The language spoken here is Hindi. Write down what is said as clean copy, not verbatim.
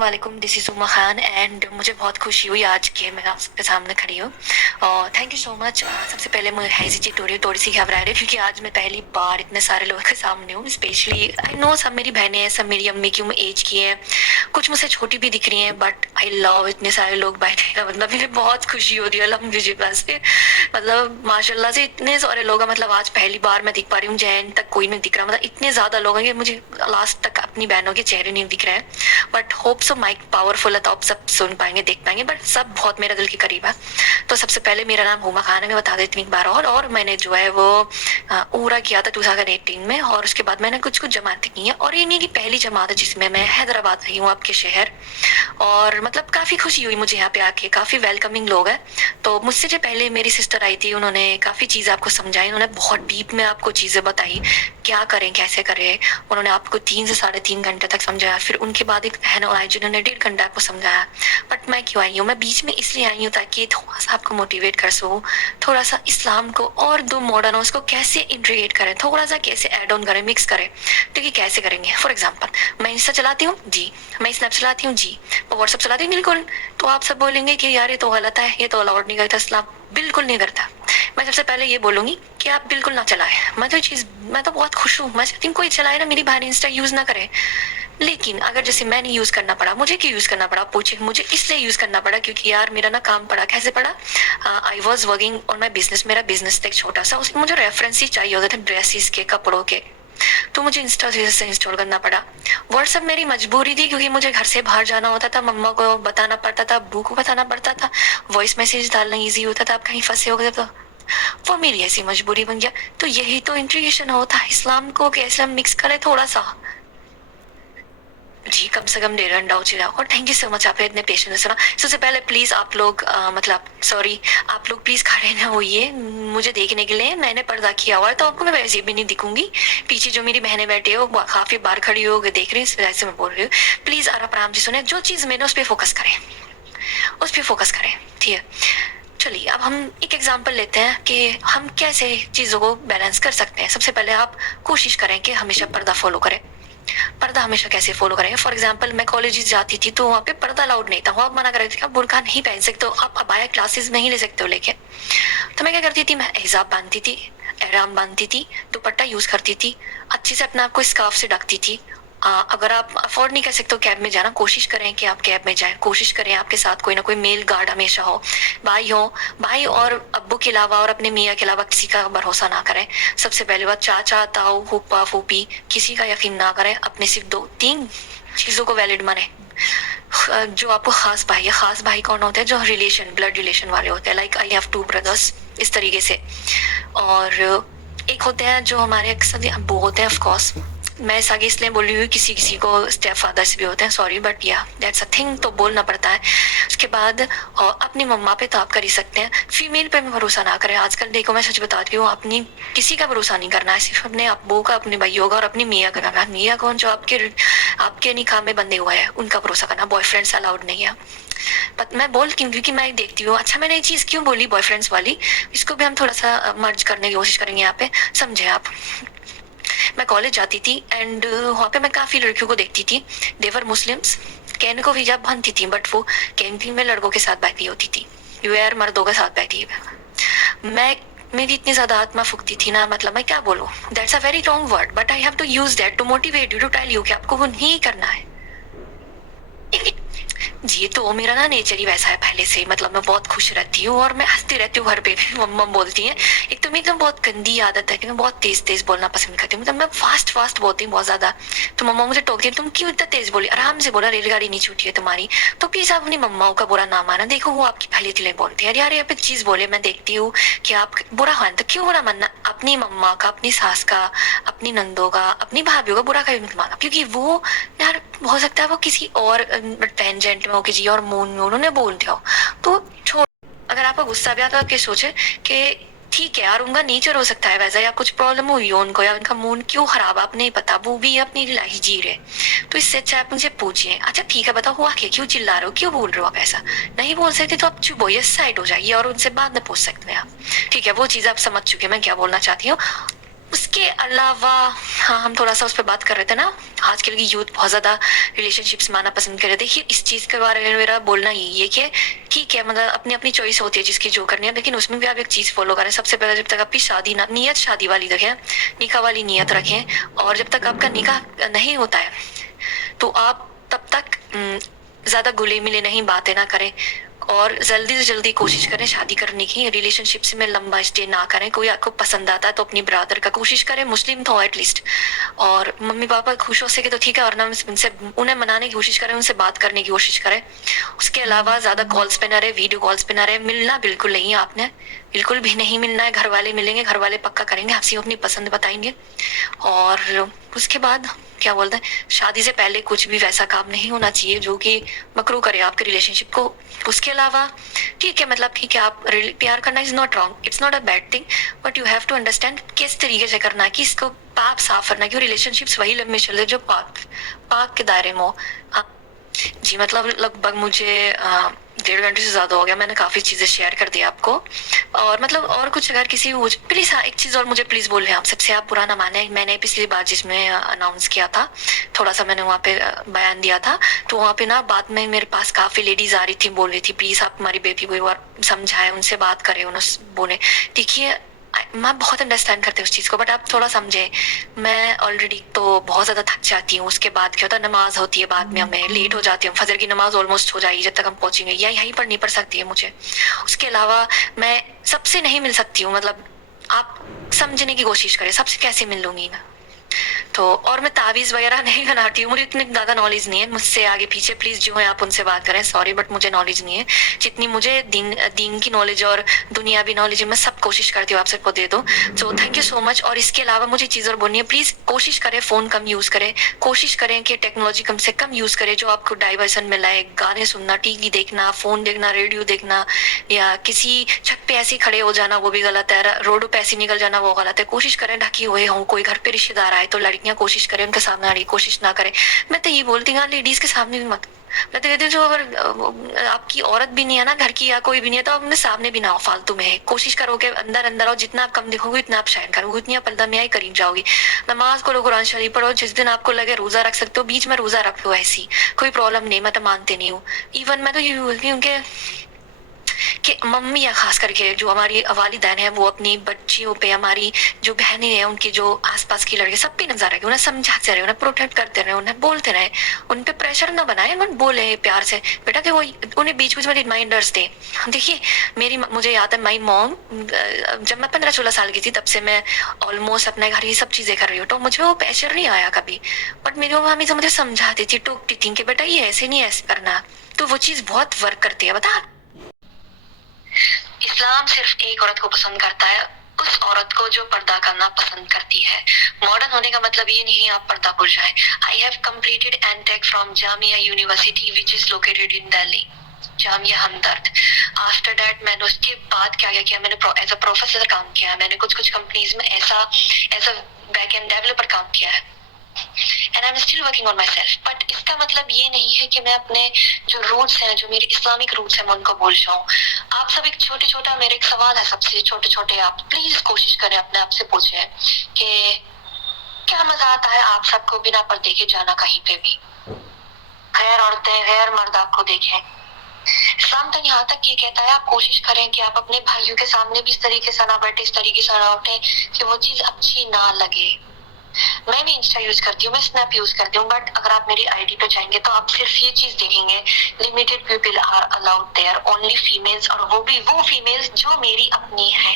वालेकुम, this is Uma Khan and मुझे बहुत खुशी हुई आज कि मैं आपके सामने खड़ी हूँ और थैंक यू सो मच। सबसे पहले मैं हेजिटेट हो रही हूँ, थोड़ी सी घबरा रही हूँ क्योंकि आज मैं पहली बार इतने सारे लोगों के सामने हूँ। स्पेशली आई नो सब मेरी बहनें हैं, सब मेरी अम्मी की उम्र एज की हैं, कुछ मुझसे छोटी भी दिख रही हैं, बट आई लव इतने सारे लोग बैठे का मतलब मुझे बहुत खुशी हो रही है अल्हम्दुलिल्लाह से। मतलब माशाल्लाह से इतने सारे लोग हैं, मतलब आज पहली बार मैं दिख पा रही हूँ। जैन तक कोई नहीं दिख रहा, मतलब इतने ज़्यादा लोग हैं कि मुझे लास्ट तक अपनी बहनों के चेहरे नहीं दिख रहे हैं। But hope so mic powerful है तो आप सब सुन पाएंगे, देख पाएंगे, बट सब बहुत मेरे दिल के करीब है। तो सबसे पहले मेरा नाम हुमा खान है, मैं बता देती हूँ एक बार और मैंने जो है वो उमरा किया था 2018 में और उसके बाद मैंने कुछ कुछ जमातें की हैं और ये नहीं कि पहली जमात है जिसमें मैं हैदराबाद आई हूँ आपके शहर। और मतलब काफ़ी खुशी हुई मुझे यहाँ पे आके, काफ़ी वेलकमिंग लोग हैं। तो मुझसे जो पहले मेरी सिस्टर आई थी उन्होंने काफ़ी चीज़ें आपको समझाई, उन्होंने बहुत डीप में आपको चीज़ें बताई क्या करें कैसे करें। उन्होंने आपको 3 से साढ़े 3 घंटे तक समझाया। फिर उनके बाद एक बहन और आई जिन्होंने 1.5 घंटा आपको समझाया। बट मैं क्यों आई हूँ, मैं बीच में इसलिए आई हूँ ताकि थोड़ा सा आपको मोटिवेट कर सकूँ, थोड़ा सा इस्लाम को और दो मॉडर्न हो उसको कैसे इंटीग्रेट करें, थोड़ा सा कैसे ऐड ऑन करें, मिक्स करें। तो ये कैसे करेंगे, फॉर एग्जाम्पल मैं इंस्टा चलाती हूँ जी, मैं स्नैप चलाती हूँ जी, व्हाट्सअप चलाती हूँ बिल्कुल। तो आप सब बोलेंगे कि यार ये तो गलत है, ये तो अलाउड नहीं करता इस्लाम। बिल्कुल नहीं करता। मैं सबसे पहले ये बोलूंगी कि आप बिल्कुल ना चलाएं। मैं तो बहुत खुश हूँ, मैं चाहती हूँ कोई चलाए ना, मेरी बहन इंस्टा यूज ना करे। लेकिन अगर जैसे मैंने यूज करना पड़ा, मुझे क्यों यूज करना पड़ा पूछे, मुझे इसलिए यूज करना पड़ा क्योंकि यार मेरा ना काम पड़ा। कैसे पड़ा, I was working on my business, मेरा बिजनेस था एक छोटा सा, उसमें मुझे रेफरेंस ही चाहिए होते थे ड्रेसेस के, कपड़ों के। तो मुझे इंस्टा से इंस्टॉल करना पड़ा। व्हाट्सएप मेरी मजबूरी थी क्योंकि मुझे घर से बाहर जाना होता था, मम्मा को बताना पड़ता था, अब्बू को बताना पड़ता था, वॉइस मैसेज डालना ईजी होता था, आप कहीं फंसे हो गए तो वो मेरी ऐसी मजबूरी बन गया। तो यही तो इंटीग्रेशन होता है, इस्लाम को कैसे हम मिक्स करें थोड़ा सा। जी कम से कम 1.5 घंटा हो चुका और थैंक यू सो मच, आपने इतने पेशेंस से सुना। सबसे पहले प्लीज आप लोग मतलब सॉरी, आप लोग प्लीज खड़े ना होइए मुझे देखने के लिए। मैंने पर्दा किया हुआ है तो आपको मैं वैसे भी नहीं दिखूंगी। पीछे जो मेरी बहनें बैठी है वो काफी बार खड़ी हो देख रही है, इस वजह से मैं बोल रही हूँ। प्लीज आराम से सुने, जो चीज मैंने उस पर फोकस करें, उस पर फोकस करें, ठीक है। चलिए अब हम एक एग्जांपल लेते हैं कि हम कैसे चीज़ों को बैलेंस कर सकते हैं। सबसे पहले आप कोशिश करें कि हमेशा पर्दा फॉलो करें। पर्दा हमेशा कैसे फॉलो करेंगे, फॉर एग्जाम्पल मैं कॉलेज जाती थी तो वहाँ पे पर्दा अलाउड नहीं था, वहाँ मना कर रहे थे कि आप बुर्का नहीं पहन सकते हो, आप अबाया क्लासेस नहीं ले सकते हो लेके। तो मैं क्या करती थी, मैं हिजाब बांधती थी, एहराम बांधती थी, दुपट्टा यूज करती थी, अच्छे से अपने आप को स्कार्फ से ढकती थी। अगर आप अफोर्ड नहीं कर सकते हो कैब में जाना, कोशिश करें कि आप कैब में जाएं, कोशिश करें आपके साथ कोई ना कोई मेल गार्ड हमेशा हो, भाई हो। भाई और अब्बू के अलावा और अपने मियाँ के अलावा किसी का भरोसा ना करें। सबसे पहली बात, चाचा ताऊ फूफा फूफी किसी का यकीन ना करें, अपने सिर्फ 2-3 चीजों को वैलिड माने। जो आपको खास भाई है, खास भाई कौन होते हैं, जो रिलेशन ब्लड रिलेशन वाले होते हैं, लाइक आई हैव 2 ब्रदर्स, इस तरीके से। और एक होते हैं जो हमारे अक्सर अब्बू होते हैं, ऑफ कोर्स मैं सागी इसलिए बोल रही हूँ, किसी किसी को स्टेप फादर्स भी होते हैं, सॉरी बट या दैट्स अ थिंग, तो बोलना पड़ता है। उसके बाद अपनी मम्मा पे तो आप कर ही सकते हैं, फीमेल पे भी भरोसा ना करें। आजकल देखो मैं सच बताती हूँ, अपनी किसी का भरोसा नहीं करना है, सिर्फ अपने अब्बू का, अपने भाइयों का और अपनी मियाँ का करना। मियाँ कौन, जो आपके निकाह में बंधे हुए हैं, उनका भरोसा करना। बॉयफ्रेंड्स अलाउड नहीं है। बट मैं बोल क्यों, क्योंकि मैं देखती हूँ। अच्छा मैंने ये चीज क्यों बोली बॉयफ्रेंड्स वाली, इसको भी हम थोड़ा सा मर्ज करने की कोशिश करेंगे यहाँ पे, समझे आप। मैं कॉलेज जाती थी एंड वहाँ पे मैं काफी लड़कियों को देखती थी, देवर मुस्लिम्स, कहने को हिजाब बांधती थी बट वो कैंटीन में लड़कों के साथ बैठी होती थी, यूआर मर्दों के साथ बैठी है। मेरी इतनी ज्यादा आत्मा फूकती थी ना, मतलब मैं क्या बोलूँ, that's a very wrong word but I have to use that to motivate you, to tell you कि आपको वो नहीं करना है। जी तो मेरा ना नेचर ही वैसा है पहले से ही, मतलब मैं बहुत खुश रहती हूँ और मैं हंसती रहती हूँ घर पे भी। मम्मा बोलती हैं, एक तो मेरी एकदम बहुत गंदी आदत है कि मैं बहुत तेज तेज बोलना पसंद करती हूँ, मतलब मैं फास्ट फास्ट बोलती हूँ बहुत ज्यादा। तो मम्मा मुझे टोकती है, तुम क्यों इतना तेज बोली, आराम से बोला, रेलगाड़ी नहीं छूटी है तुम्हारी। तो प्लीज आप अपनी मम्माओं का बुरा ना माना, देखो वो आपकी पहले दिले बोलती है, यार यहाँ पे चीज बोले मैं देखती हूँ कि आप बुरा खान, तो क्यों बुरा मानना, अपनी मम्मा का, अपनी सास का, अपनी नंदों का, अपनी भाभीियों का बुरा कभी मत माना, क्योंकि वो यार हो सकता है वो किसी और टेंजेंट में हो, किसी और मूड में उन्होंने बोल दिया हो, तो छोड़। अगर आपको गुस्सा भी आता है तो सोचे कि ठीक है यार उनका नेचर हो सकता है वैसा, या कुछ प्रॉब्लम हुई हो उनको, या उनका मूड क्यों खराब, आप नहीं पता, वो भी अपनी लाइफ जी रहे। तो इससे अच्छा आप उनसे पूछिए, अच्छा ठीक है बताओ हुआ क्या, क्यों चिल्ला रहे हो, क्यों बोल रहे हो आप ऐसा। नहीं बोल सकते तो आप चुप होइए, साइड हो जाइए और उनसे बाद में पूछ सकते हैं आप। ठीक है, वो चीज आप समझ चुके मैं क्या बोलना चाहती हूँ। उसके अलावा हाँ, हम थोड़ा-सा उस पे बात कर रहे थे ना, आजकल की यूथ बहुत ज़्यादा रिलेशनशिप्स मानना पसंद कर रहे हैं। देखिए, इस चीज़ के बारे में मेरा बोलना यही है कि ठीक है, मतलब अपनी-अपनी चॉइस होती है जिसकी जो करनी है, लेकिन उसमें भी आप एक चीज़ फ़ॉलो करें। सबसे पहले जब तक आपकी शादी ना नियत शादी वाली रखें, निकाह वाली नियत रखें और जब तक आपका निकाह नहीं होता है, तो आप तब तक ज़्यादा घुले-मिले नहीं, बातें ना करें और जल्दी से जल्दी कोशिश करें शादी करने की। रिलेशनशिप्स में लंबा स्टे ना करें। कोई आपको पसंद आता है तो अपनी ब्रदर का कोशिश करें, मुस्लिम तो हो एटलीस्ट, और मम्मी-पापा खुश हो सके तो ठीक है, और ना उनसे उन्हें मनाने की कोशिश करें, उनसे बात करने की कोशिश करें। उसके अलावा ज़्यादा कॉल्स पे ना रहे, वीडियो कॉल्स पे ना रहे। मिलना बिल्कुल नहीं है आपने, बिल्कुल भी नहीं मिलना है। घर वाले मिलेंगे, घर वाले पक्का करेंगे, आपसे अपनी पसंद बताएँगे। और उसके बाद क्या बोलते हैं, शादी से पहले कुछ भी वैसा काम नहीं होना चाहिए जो कि मकरू करे आपके रिलेशनशिप को। उसके अलावा ठीक है, मतलब ठीक है, आप प्यार करना is not wrong, it's not a bad thing, but you have to understand किस तरीके से करना है, कि इसको पाप साफ करना, कि रिलेशनशिप्स वही लंबे चल रहे जो पाक पाक के दायरे में हो। जी, मतलब लगभग मुझे 1.5 घंटे से ज़्यादा हो गया, मैंने काफ़ी चीज़ें शेयर कर दी आपको। और मतलब और कुछ अगर किसी प्लीज़, हाँ, एक चीज़ और मुझे प्लीज़ बोल रहे हैं आप सबसे, आप बुरा ना माने। मैंने पिछली बार जिसमें अनाउंस किया था, थोड़ा-सा मैंने वहाँ पे बयान दिया था, तो वहाँ पे ना बाद में मेरे पास काफ़ी लेडीज़ आ रही थी, बोल रही थी प्लीज़ आप हमारी बेबी को एक बार समझाएँ, उनसे बात करें, उन्हें बोलें। देखिए, मैं बहुत अंडरस्टैंड करती हूँ उस चीज़ को, बट आप थोड़ा समझे, मैं ऑलरेडी तो बहुत ज़्यादा थक जाती हूँ। उसके बाद क्या होता है, नमाज होती है, बाद में मैं लेट हो जाती हूँ, फजर की नमाज ऑलमोस्ट हो जाएगी जब तक हम पहुंचेंगे, या यहीं पर नहीं पढ़ सकती है मुझे। उसके अलावा मैं सबसे नहीं मिल सकती हूँ, मतलब आप समझने की कोशिश करें, सबसे कैसे मिल लूंगी मैं। तो और मैं तावीज़ वगैरह नहीं बनाती हूँ, मुझे इतनी ज़्यादा नॉलेज नहीं है। मुझसे आगे पीछे प्लीज़ जो है आप उनसे बात करें, सॉरी बट मुझे नॉलेज नहीं है। जितनी मुझे दीन की नॉलेज और दुनियावी नॉलेज है, मैं सब कोशिश करती हूँ आप सबको दे दूँ। So thank you so much. और इसके अलावा मुझे चीज़ और बोलनी है, प्लीज़ कोशिश करें फ़ोन कम यूज़ करें, कोशिश करें कि टेक्नोलॉजी कम से कम यूज़ करें जो आपको डाइवर्सन मिला है। गाने सुनना, टीवी देखना, फ़ोन देखना, रेडियो देखना, या किसी छत पे ऐसे ही खड़े हो जाना वो भी गलत है, रोड पे ऐसे निकल जाना वो गलत है। कोशिश करें ढकी हुए हों, कोई घर पे रिश्तेदार आए तो लड़कियां कोशिश करें उनके सामने आने की कोशिश ना करें। मैं तो ये बोलती हूँ लेडीज के सामने भी मत। मैं तो कहती हूँ जो अगर आपकी औरत भी नहीं है ना घर की, या कोई भी नहीं है, तो आप अपने सामने भी ना हो फालतू में। कोशिश करो कि अंदर अंदर आओ, जितना आप कम दिखोगे उतना आप शाइन करोगे, उतनी आप पर्दा में आई करीब जाओगी। नमाज पढ़ो, कुरान शरीफ पढ़ो, जिस दिन आपको लगे रोजा रख सकते हो, बीच में रोजा रख लो, ऐसी कोई प्रॉब्लम नहीं, मैं तो मानते नहीं हूँ। इवन मैं तो ये बोलती हूँ कि मम्मी या खास करके जो हमारी वालिदैन है, वो अपनी बच्चियों पे, हमारी जो बहनें हैं उनकी जो आसपास की लड़के, सब पे नजर रखे, उन्हें समझाते रहे, उन्हें प्रोटेक्ट करते रहे, उन्हें बोलते रहे, उन पे प्रेशर ना बनाए, बट बोले प्यार से बेटा, कि वो उन्हें बीच बीच में रिमाइंडर्स दे। देखिए, मुझे याद है माई मॉम, जब मैं 15-16 साल की थी तब से मैं ऑलमोस्ट अपने घर ये सब चीजें कर रही हूँ, तो मुझे वो प्रेशर नहीं आया कभी। बट मेरी वो हमेशा मुझे समझाती थी, टोकती थी कि बेटा ये ऐसे नहीं, ऐसे करना। तो वो चीज बहुत वर्क करती है, बता। इस्लाम सिर्फ एक औरत को पसंद करता है, उस औरत को जो पर्दा करना पसंद करती है। मॉडर्न होने का मतलब ये नहीं आप पर्दा भूल जाए। I have completed MTech from Jamia University which is located in Delhi, Jamia Hamdard. After that मैंने उसके बाद क्या किया, मैंने एज अ प्रोफेसर काम किया, मैंने कुछ कुछ कंपनीज में ऐसा as a back end developer काम किया है, and I am still working on myself. But इसका मतलब ये नहीं है कि मैं अपने जो रूट्स हैं, जो मेरे इस्लामिक रूट्स हैं, मैं उनको भूल जाऊं। आप सब एक छोटे छोटा, मेरे एक सवाल है सबसे छोटे छोटे, आप प्लीज कोशिश करें अपने आप से पूछें कि क्या मजा आता है आप सबको बिना पर्दे के जाना कहीं पे भी, गैर औरतें गैर मर्द आपको देखें। इस्लाम तो यहाँ तक ये कहता है आप कोशिश करें कि आप अपने भाइयों के सामने भी इस तरीके से ना बैठे, इस तरीके से ना उठे कि वो चीज अच्छी ना लगे। मैं भी इंस्टा यूज करती हूँ, मैं स्नैप यूज करती हूँ, बट अगर आप मेरी आईडी पे जाएंगे तो आप सिर्फ ये चीज देखेंगे, limited people are allowed there, only females, और वो भी वो फीमेल्स जो मेरी अपनी है।